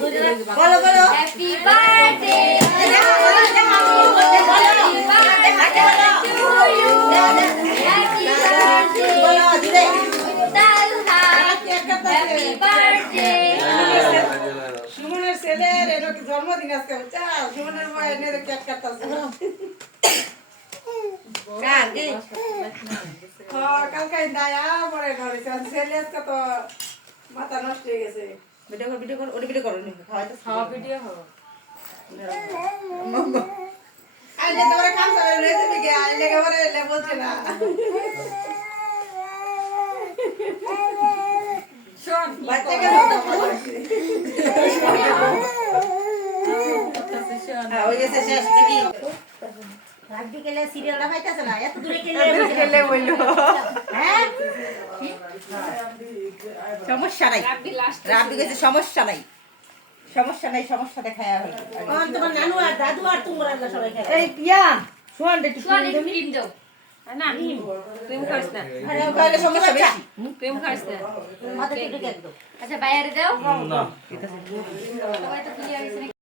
বলো বলো happy birthday বলো দিদি হ্যাপি বার্থডে সুমনের ছেলের এরকম জন্মদিন আজকে বুঝছা সুমনের বয় এনে কেক কাটতেছে কালকে দায়া পরে ধরেছে ছেলে আজকে তো মাথা নষ্ট হয়ে গেছে ভিডিও কর ওটা ভিডিও করো নি খাওয়া ভিডিও হবে আইলে তো ওরা কাম করে রয়েছে দিকে আইলে করে এলে বলছে না শোন বাচ্চাকে ধরতে হ্যাঁ ওই গেছে শেষ নাকি রাত বিকেলে সিরিয়ালটা পাইতাছে না এত দূরে গেলে বললো হ্যাঁ সমস্যা নাই রাত গেছে সমস্যা নাই সমস্যা দেখায় হলো তোমার নানু আর দাদু আর তোমরা সবাই খায় এই ইয়া শোন একটু ক্রিম দাও না ক্রিম খাইস না আরে ওখানে সমস্যা বেশি ক্রিম খাইস না মাথা টিপে একদম আচ্ছা বাইরে দাও না সবাই তো ক্লিয়ার হয়েছে